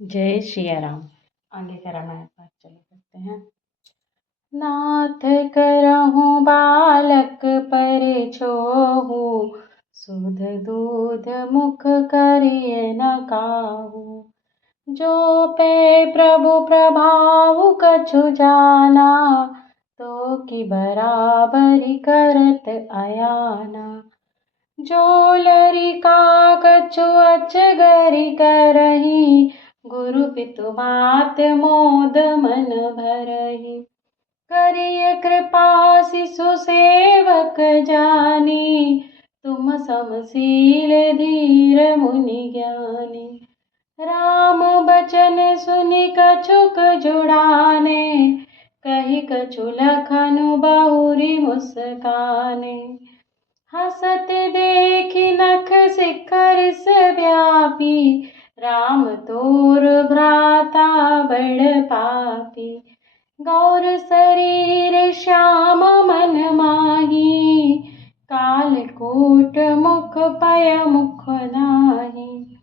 जय सिया राम। आगे का रामायण पाठ चलो करते हैं। नाथ करहु बालक पर छोहु, सुध दूध मुख करिय न काहू। जो पे प्रभु प्रभाव कछु जाना, तो कि बराबरि करत अयाना। जो लरिका कछु अचगरि करही, गुरु पितु मात मोद मन भरहि। करिय कृपा शिशु सेवक जानी, तुम समशील धीर मुनि ज्ञानी। राम बचन सुनि कछुक जुड़ाने, कही कछु लखनु बहुरी मुस्काने। हसत देखि नख शिखर से व्यापी, राम तोर भ्राता बड़ पापी। गौर शरीर श्याम मन माही, कालकूट मुख पय मुख नाही।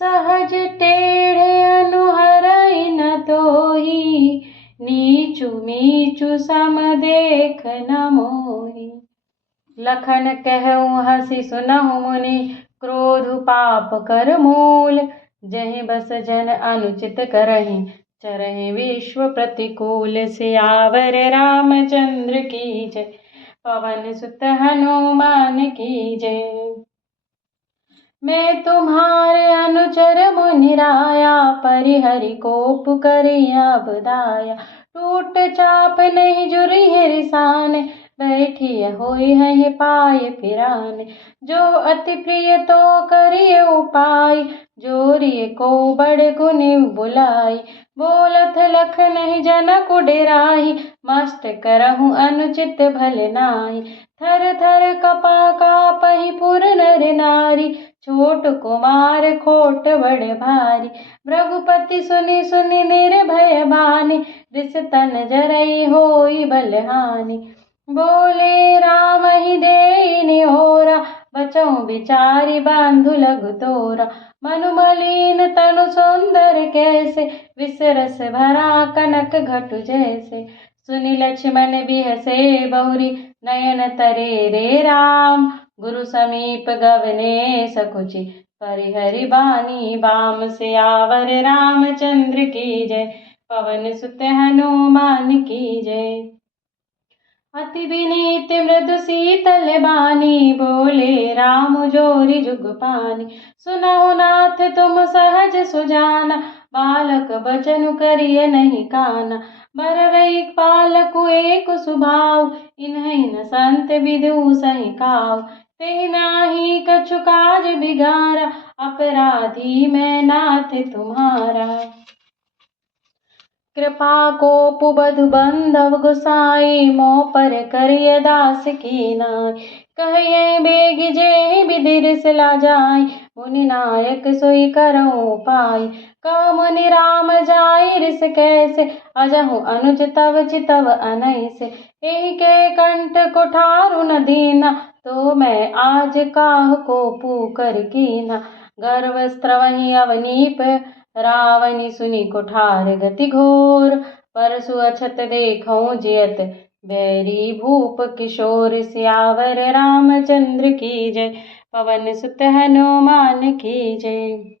सहज टेढ़े अनुहरइ न तोही, नीचु नीचु सम देख न मोही। लखन कहु हँसि सुनहु मुनि, क्रोध पाप कर मूल। जहि बस जन अनुचित करहि, चरहि विश्व प्रतिकूल। सियावर रामचंद्र की जय, पवन सुत हनुमान की जय। मैं तुम्हारे अनुचर मुनि राया, परिहरि कोप करिया बदाया। टूट चाप नहीं जुरि रिसाने, बैठिय होई है पाय फिराने। जो अति प्रिय तो करिय उपाय, जोरिय को बड़ गुनि बुलाई। बोलत लख नहीं जनक डेराही, मस्त करहु अनुचित भल नाहि। थर थर कपा कापहि पुर नर नारी, छोट कुमार खोट बड़ भारी। रघुपति सुनि सुनि निर्भय बानी, रिस तन जरई होई बलहानि। बोले राम ही देई निहोरा, बचहु बिचारी बांधु लघु तोरा। मनु मलिन तनु सुंदर कैसे, विसरस भरा कनक घटु जैसे। सुनि लक्ष्मण बिहसे बहुरी, नयन तरे रे राम। गुरु समीप गवने सकुचि, परिहरि बानी बाम। सियावर रामचंद्र की जय, पवन सुत हनुमान की जय। अति विनीत मृदु शीतल बानी, बोले राम जोरि जुग पानी। सुनहु नाथ तुम सहज सुजाना, बालक बचनु करिय नहीं काना। बर रही पालकु एक सुभाव, इन्हीं न संत विदु सहि काव। ते नाही कछु काज बिगारा, अपराधी मैं नाथ तुम्हारा। कृपा कोपु बधु बंधव गोसाई, मोह पर करिय दास की नाई। कहिए बेग जे बिदिर सिला जाई, मुनि नायक सोई करऊँ पाई। कह मुनि राम जाई रिस कैसे, अजहु अनुज तव चितव अनैसे। एहि के कंठ कुठारु न दीना, तो मैं आज काह को पुकर कीना। गर्वस्त्र वही अवनीप, रावनि सुनि कुठार गति घोर। परसु अछत देखऊँ जियत, बैरी भूप किशोर। सियावर रामचंद्र की जय, पवन सुत हनुमान की जय।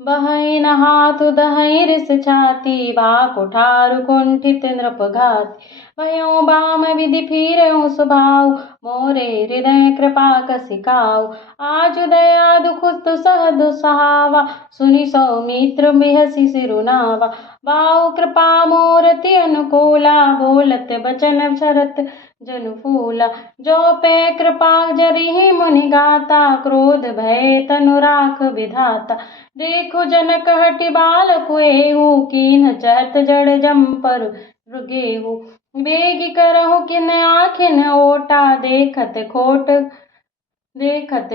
बहै न हाथु दहै रिस छाती, बा कुठारु कुंठित नृप घाति। भयो बाम विधि फिरऊँ सुभाव, मोरे हृदय कृपा कसिकाऊ। आजु दया दुख सह दुसहावा, सुनि सौमित्र बिहसि सिरुनावा। बाहु कृपा मूरति अनुकूला, बोलत बचन शरत जनु फूला। जो पे कृपा जरिहि मुनि गाता, क्रोध भय तनु राख विधाता। देखो जनक हठि बालकु एहु, कीन्ह चहत जड़ जम्पर रुगेहु। बेगी करहु किन आँखिन ओटा, देखत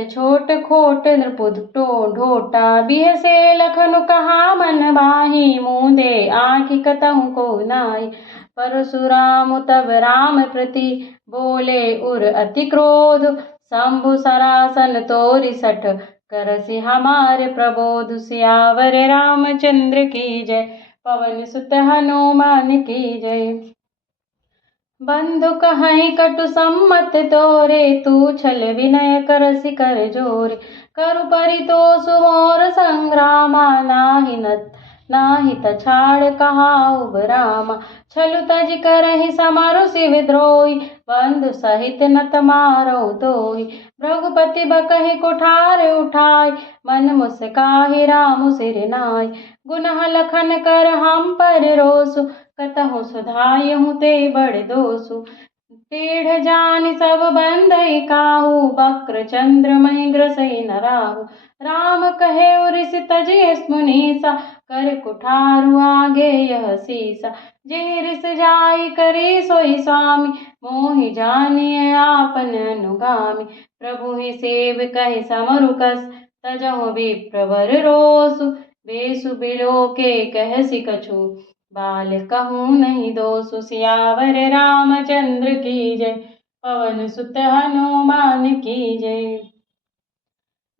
छोट खोट नृपुत ढोटा। बिहसे लखनु कहा मन बाही, मूंदे आँखि कतहु को नाई। परशुराम तब राम प्रति, बोले उर अति क्रोध। शंभु सरासन तोरि सठ, करसि हमारे प्रबोध। सियावर रामचंद्र की जय, पवन सुत हनुमान की जय। बंधु कहीं कटु सम्मत तोरे, तू छल विनय करसि कर जोरे। करु परितोषु मोर संग्रामा, नाही तछाड़ कहाउ बरामा। छलु तज करहि समरुषि विद्रोही, बंधु सहित नत मारौ तोहि। भृगुपति बकहि कुठार उठाय, मन मुस्काहि राम सिर नाय। गुनह लखन कर हम पर रोसु, कतहु सुधायहु ते बड़ दोसु। टेढ़ जानि सब बंधइ काहू, बक्र चंद्र महि ग्रसइ न राहु। राम कहे ऋषि तजिय मुनीसा, कर कुठारु आगे यह सीसा। जे रिस जाय करे सोई स्वामी, मोहि जानिय आपन अनुगामी। प्रभु ही सेव कहि समरु कस, तजहु विप्रवर रोसु। बेसु बिलो के कहसि कछु, बाल कहूँ नहीं दोसु। सियावर रामचंद्र की जय, पवन सुत हनुमान की जय।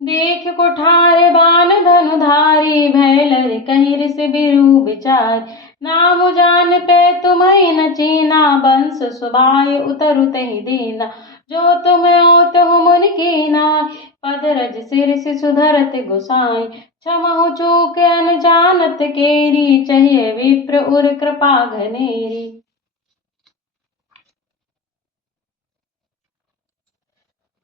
देख कुठार बान धनुधारी, भैलर कहीं रिस बिरु विचार। नाम जान पे तुम्हि न चीना, बंस सुबाय उतरु तहि दीना। जो तुम ओत हो मुन कीना, पद रज सिर सुधरत गोसाई। क्षमहु चूक अनजानत केरी, चाहिए विप्र उर कृपा घनेरी।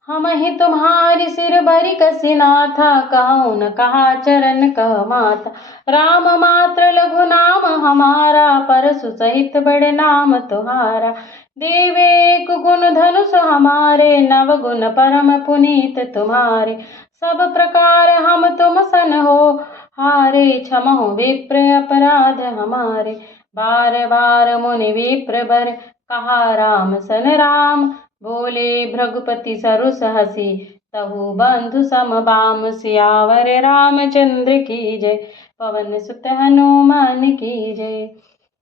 हम ही तुम्हारी सिर बरी कसी नाथा, कहूँ न कहा चरण कह माथा। राम मात्र लघु नाम हमारा, परसु सहित बड़े नाम तुम्हारा। देवे एक गुण धनुष हमारे, नव गुण परम पुनीत तुम्हारे। सब प्रकार हम तुम सन हो हारे, क्षमहु विप्र अपराध हमारे। बार बार मुनि विप्र बर, कहा राम सन राम। बोले भृगुपति सरुस हसी, तहु बंधु सम बाम। सियावर रामचंद्र की जय, पवन सुत हनुमान की जय।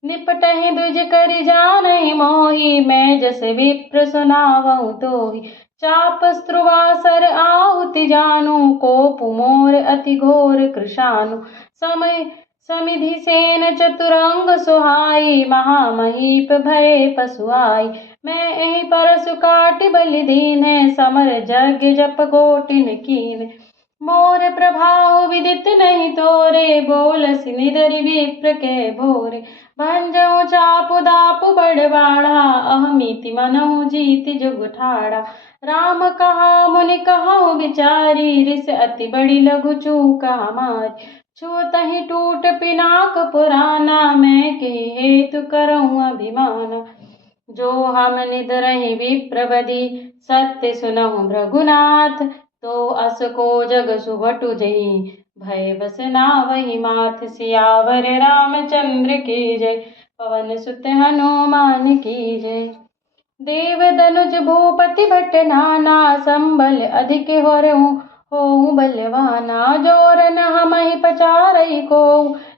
निपटहि द्विज करि जानहि मोहि, मैं जस विप्र सुनावहु तोहि। चाप स्त्रुवासर आहुति जानू, कोपु मोर अति घोर कृशानु। समिधि सेन चतुरंग सुहाई, महामहीप भय पशुआई। मैं एहि परसु काटि बलि दीन्हे, समर यज्ञ जप कोटिन कीन्हे। मोर प्रभाव विदित नहीं तोरे, बोलसि निदरि विप्र के भोरे। भंजहु चापु दापु बड़वाड़ा, अहमिति मनहु जीति जुग ठाड़ा। राम कहा मुनि कहु बिचारी, रिस अति बड़ी लघु चूक हमारी। छुअतहि टूट पिनाक पुराना, मैं के हेतु करऊँ अभिमाना। जो हम निदरहि विप्रबदी, सत्य सुनहु भृगुनाथ। तो अस को जग सुभटु जही, भय बस नावहि माथ। सियावर रामचंद्र की जय, पवन सुत हनुमान की जय। देव दनुज भूपति भट नाना, संबल अधिक होऊँ बलवाना। जोर न हमहि पचारई को,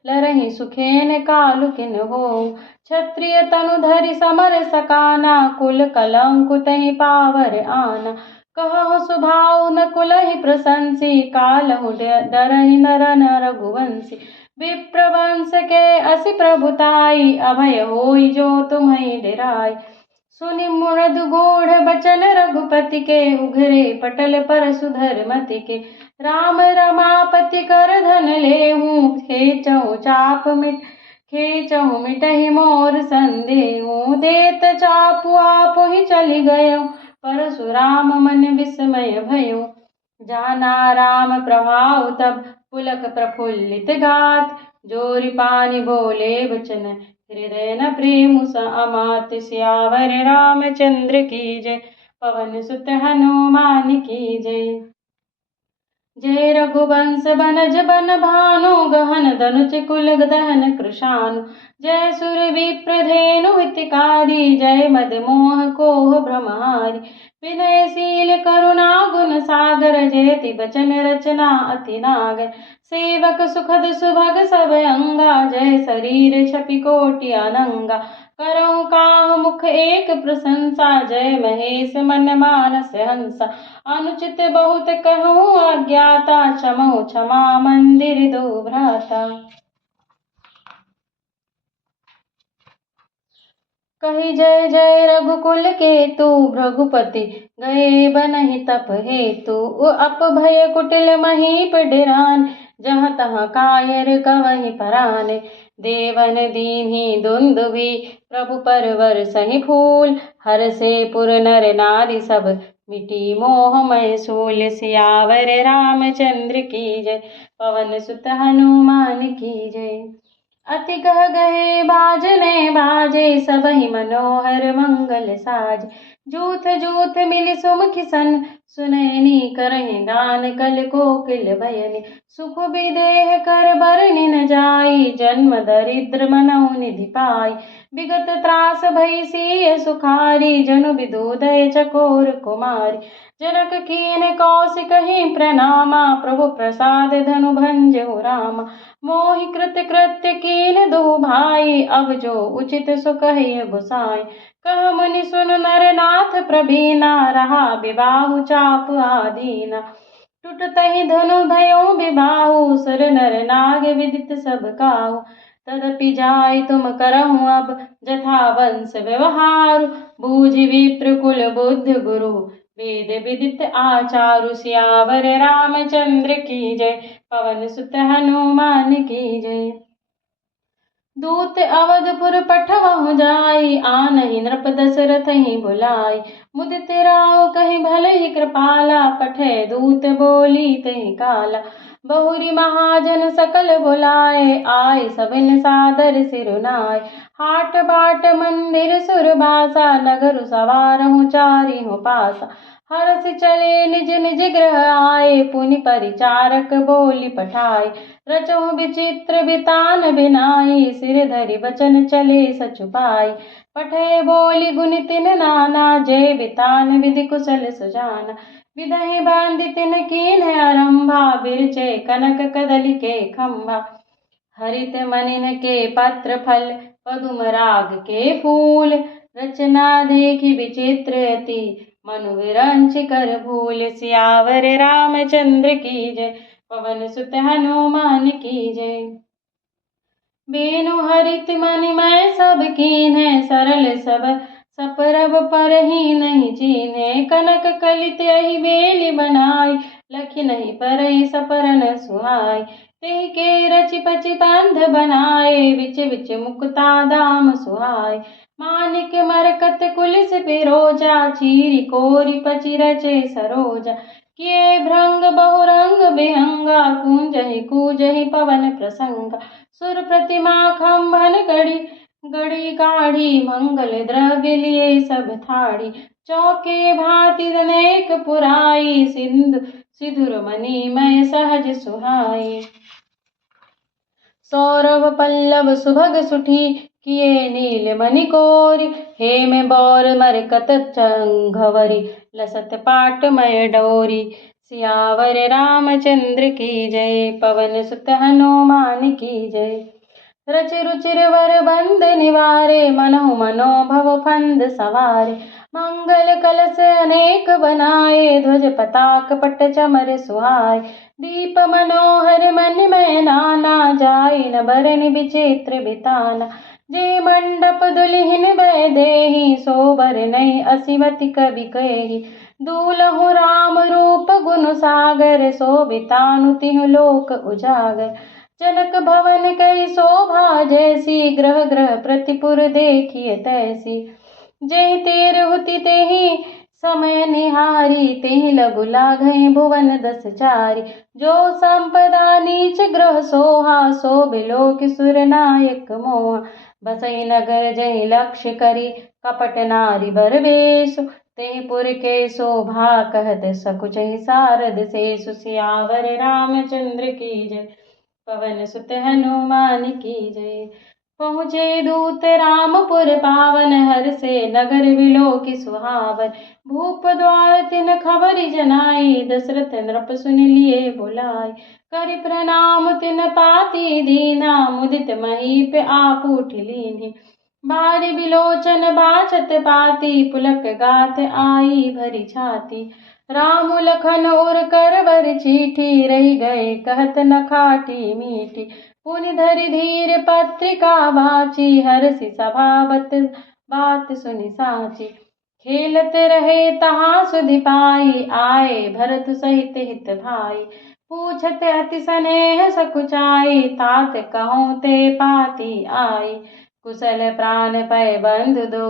लरहि सुखेन कालु किन होऊँ। क्षत्रिय तनु धरि समर सकाना, कुल कलंकु तहि पावर आना। कहु सुभाउ न कुलहि प्रशंसी, कालहु डरहि नर न रघुवंशी। विप्रवंश के असि प्रभुताई, अभय होई जो तुम्हि डेराई। सुनि मृदु गूढ़ बचन रघुपति के, उघरे पटल पर सुधर मति के। राम रमापति कर धन लेहूँ, खेचहु मिटहि मोर संदेहूँ। देत चापु आपु ही चलि गयो, परशुराम मन विस्मय भयो। जाना राम प्रभाव तब, पुलक प्रफुल्लित गात। जोरि पानि बोले बचन, हृदय न प्रेम अमात। सियावर रामचंद्र की जय, पवन सुत हनुमान की जय। जय रघुवंश बनज बन भानु, गहन धनुज कुल दहन कृशानु। जय सुर विप्र धेनु हितकारी, जय मद मोह कोह भ्रमहारी। विनयशील करुणा गुण सागर, जयति बचन रचना अति नागर। सेवक सुखद सुभग सब अंगा, जय शरीर छपि कोटि अनंगा। करऊँ काह मुख एक प्रशंसा, जय महेश मन मानस हंसा। अनुचित बहुत कहूँ अज्ञाता, क्षमो क्षमा मंदिर दो भ्राता। कही जय जय रघुकुल केतु, भृगुपति गए बनहि तप हेतु। अप भय कुटिल महीप डिरान, जहाँ तहाँ कायर कवहि परान। देवन दीन्ही दुन्दुभि, प्रभु परवर सहि फूल। हर से पुर नर नारी सब, मिटी मोह मय सूल। सियावर रामचंद्र की जय, पवन सुत हनुमान की जय। अति कह गए बाजने बाजे, सबहि मनोहर मंगल साज। जूथ जूथ मिलि सुमुखि सन, सुनैनी करहि गान कल कोकिल बयनि। सुख विदेह कर बरनि न जाई, जन्म दरिद्र मनहु निधि पाई। विगत त्रास भई सिय सुखारी, जनु विदुदय चकोर कुमारी। जनक कीन कौशिकहि प्रणामा, प्रभु प्रसाद धनु भंजहु रामा। मोहि कृत कृत्य कीन दो भाई, अब जो उचित सो कहिए गोसाई। कह मुनि सुन नर नाथ प्रवीणा, रहा विबाहु चाप आदीना। टूटतहि धनु भयो विबाहु, सुर नर नाग विदित सब काहू। तदपि जाय तुम करहु अब, जथा वंश व्यवहारु। बूझि विप्र कुल बुद्ध गुरु, वेद विदित आचारु। सियावर रामचंद्र की जय, पवन सुत हनुमान की जय। दूत अवधपुर पठवहु जाई, आनहि नृप दशरथहि बुलाई। मुदित राव कहि भलहि कृपाला, पठे दूत बोली तहि काला। बहुरी महाजन सकल बुलाए, आए सबिन सादर सिरुनाए। हाट बाट मंदिर सुरबासा, नगर सवारहु चारिहु पासा। हरष चले निज निज गृह आए, पुनि परिचारक बोली पठाए। रचहु विचित्र बितान बिनाई, सिर धरि बचन चले सचुपाई। पठे बोली गुनि तिन नाना, जय बितान विधि कुशल सुजाना। विदहि बांधि तिन कीन आरंभा, बिरचे कनक कदली के खंभा। हरित मनिन के पत्र फल, पदुम राग के फूल। रचना देखी विचित्र अति, मनु विरंच कर भूल। सियावर रामचंद्र की जय, पवन सुत हनुमान की जय। बेनु हरित मनि मैं सब कीन्हे, सरल सब सपरब परहि नहीं चीन्हे। कनक कलित अहि बेली बनाई, लखि नहीं परहि सपरन सुहाई। तेहि के रचि पचि बंध बनाए, विच विच मुक्ता दाम सुहाय। मानिक मरकत कुलिस पिरोजा, चीरी कोरी पचि रचे सरोजा। किए भृंग बहुरंग विहंगा, कूंजहि कूजहि पवन प्रसंगा। सुर प्रतिमा खंभन गढ़ी गढ़ी काढ़ी, मंगल द्रव्य लिए सब थाड़ी। चौके भांति अनेक पुराई, सिंधु सिधुर मणि मय सहज सुहाई। सौरभ पल्लव सुभग सुठी, किए नील मणि कोरी। हेम बौर मरकत चंघवरी, लसत पाट मय डोरी। सियावर रामचंद्र की जय, पवन सुत हनुमान की जय। रचि रुचिर वर बंद निवारे, मनहु मनोभव फंद सवारे। मंगल कलश अनेक बनाए, ध्वज पताक पट चमर सुहाय। दीप मनोहर मन में नाना, जाई न बरनि विचित्र बिताना। जे मंडप दुल्हिन बै देहि, सोबर नहीं असिमति कवि कही। दूलहु राम रूप गुण सागर, सोबितानु तिहु लोक उजागर। जनक भवन कई शोभा जैसी, ग्रह ग्रह प्रतिपुर देखिए तैसी। जेहि तिरहुति तेहि समय निहारी, तेहि लघु लाघहि भुवन दस चारी। जो संपदा नीच ग्रह सोहा, सो बिलोक सुर नायक मोहा। बसई नगर जहि लक्ष्य करी, कपट नारी बर बेसु। तेहि पुर के शोभा कहत सकुचहि सारद सेसु। सियावर रामचंद्र की जय, पवन सुत हनुमान की जय। पहुँचे दूत रामपुर पावन, हर से नगर बिलोकि सुहावन। भूप द्वार तिन खबरि जनाई, दशरथ नृप सुनि लिए बुलाई। करि प्रणाम तिन पाती दीना, मुदित महीप आपु उठि लीन्हि। बारी बिलोचन बाचत पाती, पुलक गात आई भरी छाती। राम लखन और करवर चीठी, रही गए कहत न खाटी मीठी। पुनि धरि धीर पत्रिका बाची, हरषि सभाबत बात सुनि साची। खेलत रहे तहाँ सुधि पाई, आए भरत सहित हित भाई। पूछत अति स्नेह सकुचाई, तात कहूँ ते पाती आई। कुशल प्राण पै बंधु दो,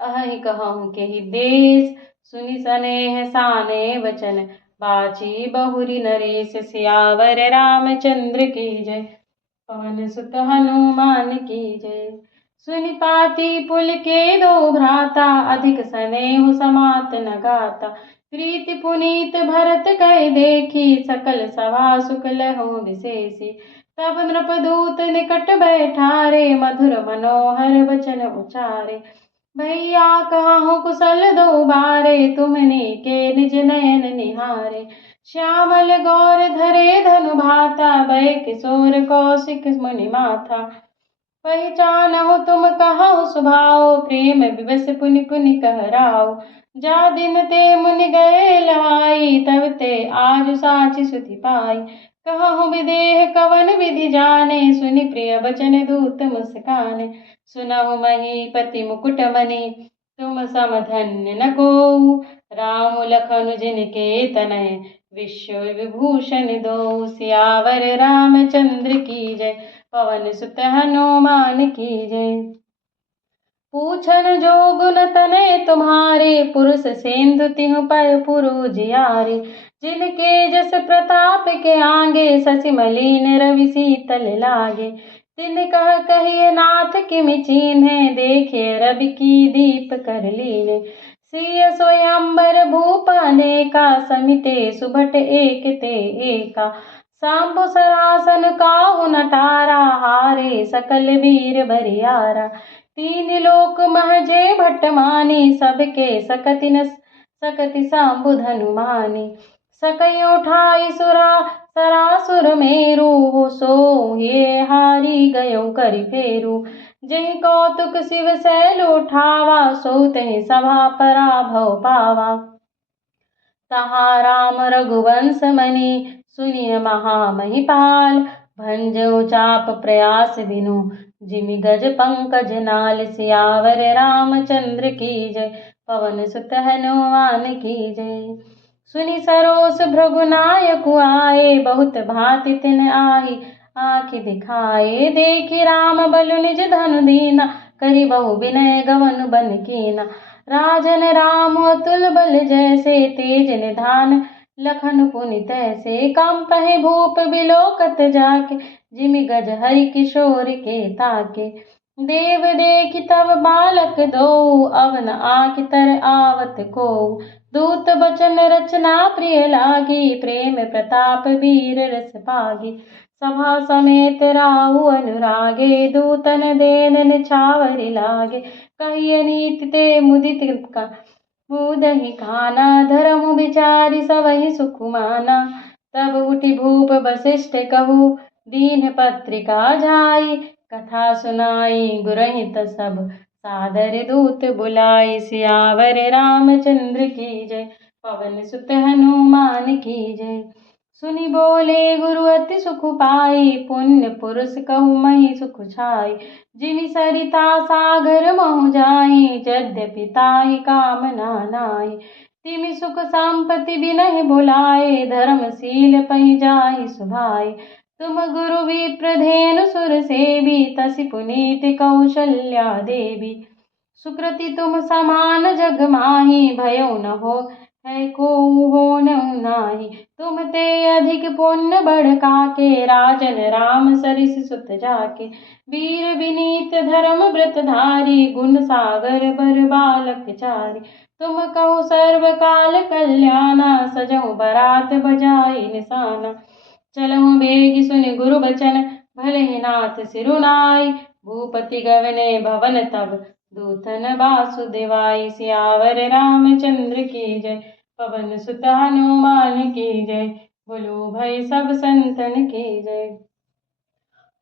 अहि कहूँ केहि देश। सुनि स्नेह साने वचन, बाची बहुरी नरेश। सियावर रामचंद्र की जय, पवन सुत हनुमान की जय। सुनि पाती पुल के दो भ्राता, अधिक स्नेह समात न गाता। प्रीति पुनीत भरत कह देखी, सकल सभा सुख लहु विशेषी। तब नृपदूत निकट बैठारे, मधुर मनोहर वचन उचारे। भैया कहूँ कुशल दो बारे, तुमने के निज नयन निहारे। श्यामल गौर धरे धनु भाता, भय किशोर कौशिक मुनि माथा। पहचानहु तुम कहो स्वभाव, प्रेम विवश पुनि पुनि कहराओ। जा दिन ते मुनि गए लहाई, तब ते आज साचि सुधि पाई। कहूँ विदेह कवन विधि जाने, सुनि प्रिय बचन दूत मुस्काने। सुनहु महीपति मुकुट मणि, तुम सम धन्य न कोउ। राम लखन जिनके तनय, विश्व विभूषण दो। सियावर रामचंद्र की जय, पवन सुत हनुमान की जय। पूछन जो गुण तने तुम्हारे, पुरुष सेंधु तिहु पर पुरुजियारे। जिनके जस प्रताप के आगे, शशि मलिन रवि शीतल लागे। तिन कह कहिए नाथ किमि चीन्हे, देखे रवि की दीप कर लीने। सिय स्वयंवर भूप अनेका, समिते सुभट एक ते एका। सांबु सरासन काहु नटारा, हारे सकल वीर बरियारा। तीन लोक महजे भट्ट मानी, सबके सकति न सकति सांबु धनुमानी। सकई उठाई सरासुर मेरु, हो सो ये हारी गयो करि फेरु। जहि कौतुक शिव शैल उठावा, सो तहि सभा पराभव पावा। तहाँ राम रघुवंश मणि, सुनिय महामहिपाल। भंजउ चाप प्रयास दिनु, जिमि गज पंकज नाल। सियावर रामचंद्र की जय, पवन सुत हनुमान की जय। सुनि सरोस भृगुनायकु आए, बहुत भांति तिन आहि आँखि दिखाए। देखि राम बलु निज धनु दीना, करि बहु विनय गवन बन कीना। राजन राम अतुल बल जैसे, तेज निधान लखन पुनि तैसे। कांपहि भूप बिलोकत जाके, जिमि गज हरि किशोर के ताके। देव देखि तब बालक दो, अवन आँखि तर आवत कोउ। दूत बचन रचना प्रिय लागी, प्रेम प्रताप वीर रस पागी। सभा समेत राहु अनुरागे, दूतन देन निछावरि लागे। कहिय नीति ते मुदित मुदहि काना, धर्म विचारि सबहि सुख माना। तब उठि भूप वसिष्ठ कहु, दीन पत्रिका झाई। कथा सुनाई गुरहित सब, सादर दूत बुलाई। सियावर रामचंद्र की जय, पवन सुत हनुमान की जय। सुनि बोले गुरु अति सुख पाई, पुण्य पुरुष कहु महि सुख छाई। जिमि सरिता सागर महु जाई, यद्यपि ताहि कामना नाहि। तिमि सुख संपत्ति बिनहि बुलाए, धर्मशील पहि जाहि सुभाई। तुम गुरु विप्र धेनु सुर सेवी, तसि पुनीत कौशल्या देवी। सुकृति तुम समान जग माही, भयउ न हो है कोउ होनउ नाही। तुम ते अधिक पुण्य बढ़ काके, राजन राम सरिस सुत जाके। वीर विनीत धर्म व्रत धारी, गुण सागर बर बालक चारी। तुम कहो सर्व काल कल्याणा, सजहु बरात बजाई निशाना। चलहु बेगी सुनि गुरु बचन, भले नाथ सिरुनाई। भूपति गवने भवन तब, दूतन वासुदेवाई। सियावर रामचंद्र की जय, पवन सुत हनुमान की जय। बोलो भाई सब संतन की जय।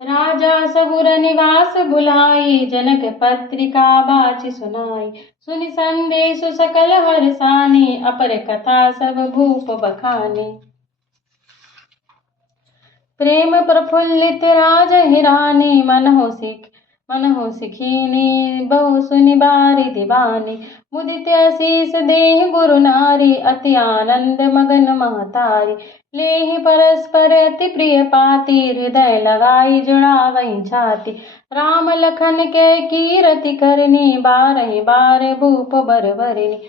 राजा सबुर निवास बुलाई, जनक पत्रिका बाची सुनाई। सुनि संदेश सकल हरसानी, अपर कथा सब भूप बखानी। प्रेम प्रफुल्लित राज हिरानी, मन हो सिखीनी, बहु सुनि बारी दीवानी। मुदित असीस देहि गुरु नारी, अति आनंद मगन महतारी। लेहि परस्पर अति प्रिय पाती, हृदय लगाई जुड़ावई छाती। राम लखन के कीरति करनी, बारहि बार भूप बर भरनी।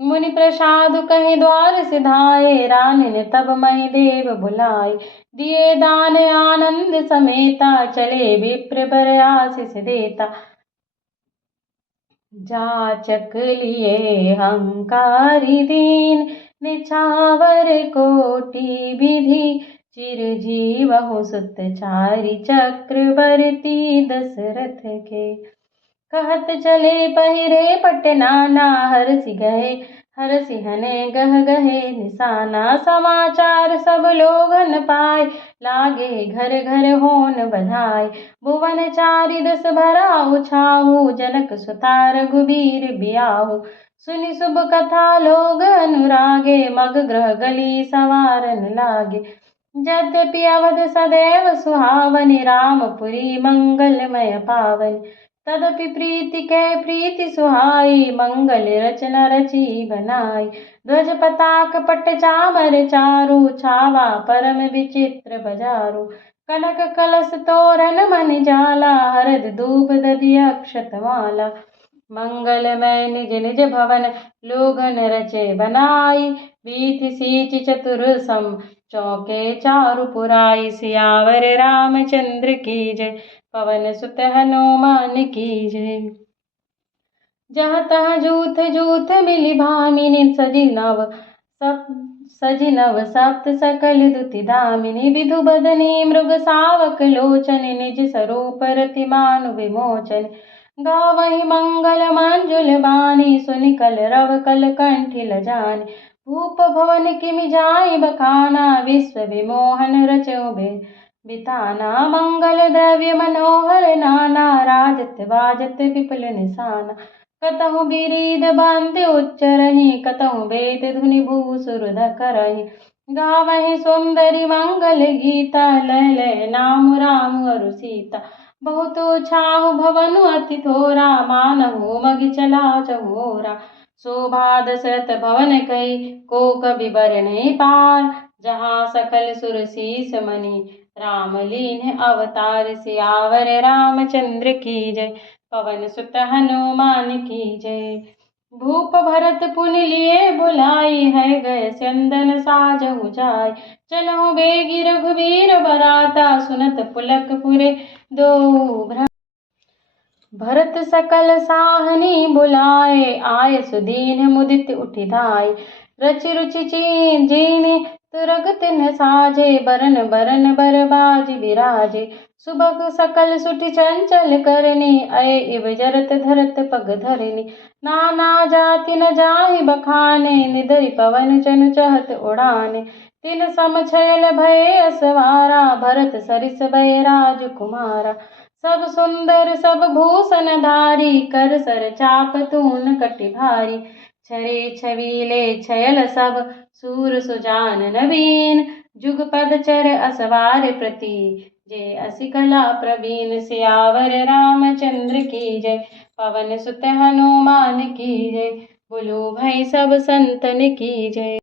मुनि प्रसाद कहि द्वार सिधाए, रानिन तब महि देव बुलाए। दिए दान आनंद समेता, चले विप्र बर आशीष देता। जाचक लिए हंकारी दीन, निछावर कोटि विधि। चिरजीव हो सुत चारि, चक्रवर्ती दशरथ के। कहत चले पहिरे पट नाना, हरसि हने गह गहे निशाना। समाचार सब लोगन पाए, लागे घर घर होन बधाई। भुवन चारि दस भराउ छाहु, जनक सुता रघुबीर बियाहु। सुनि शुभ कथा लोग अनुरागे, मग ग्रह गली सवारन लागे। यद्यपि अवध सदैव सुहावनि, रामपुरी मंगलमय पावनि। तदपि प्रीति कै प्रीति सुहाई, मंगल रचना रची बनाई। ध्वज पताक पट चामर चारु, छावा परम विचित्र बजारु। कनक कलश तोरण मणि जाला, हरद धूप दधि अक्षत माला। मंगलमय निज निज भवन, लोगन रचे बनाई। बीथि सींचि चतुर सम, चौके चारु पुराई। सियावर रामचंद्र की जय, पवन सुत हनुमान की जय। जहाँ तहाँ जूथ जूथ मिली भामिनी, सजी नव सप्त सकल दुति दामिनी। विधु बदनी मृग सावक लोचन, निज स्वरूप रति मानु विमोचन। गावहि मंगल मंजुल बानी, सुनि कल रव कल कंठी लजानी। भूप भवन किमि जाई बखाना, विश्व विमोहन रचउ बिताना। मंगल द्रव्य मनोहर नाना, राजत बाजत विपुल निशाना। कतहु बिरीद बंद उच्चरहि, कतहु वेद धुनि भूसुर धकरहि। गावहि सुंदरी मंगल गीता, लय लय नाम राम अरु सीता। बहुतो छाहु भवनु अति थोरा, मानहु मगि चला चहोरा। शोभा दशरथ भवन कही, को कबि बरनहि पार। जहाँ सकल सुर सीस मनि, राम लीन्ह अवतार। सियावर रामचंद्र की जय, पवन सुत हनुमान की जय। भूप भरत पुनि लिए बुलाई, है गए स्यंदन साजहु जाय। चलहु बेगी रघुबीर बराता, सुनत पुलक पुरे दो भ्राता। भरत सकल साहनी बुलाए, आय सुदीन मुदित उठि धाय। रचि रुचि जीनि तुरग तिन्ह साजे, बरन बरन बर बाज बिराजे। सुबह सकल सुठि चंचल करनी, अय इव जरत धरत पग धरनी। नाना जाति न जाहि बखाने, निदरि पवन चनु चहत उड़ाने। तिन सम छयल भय असवारा, भरत सरिस भय राजकुमारा। सब सुंदर सब भूषण धारी, कर सर चाप तून कटि भारी। छरे छबीले छयल सब, सूर सुजान नवीन। जुगपद चर असवार प्रति, जय असि कला प्रवीण। सियावर रामचंद्र की जय, पवन सुत हनुमान की जय। बोलो भाई सब संतन की जय।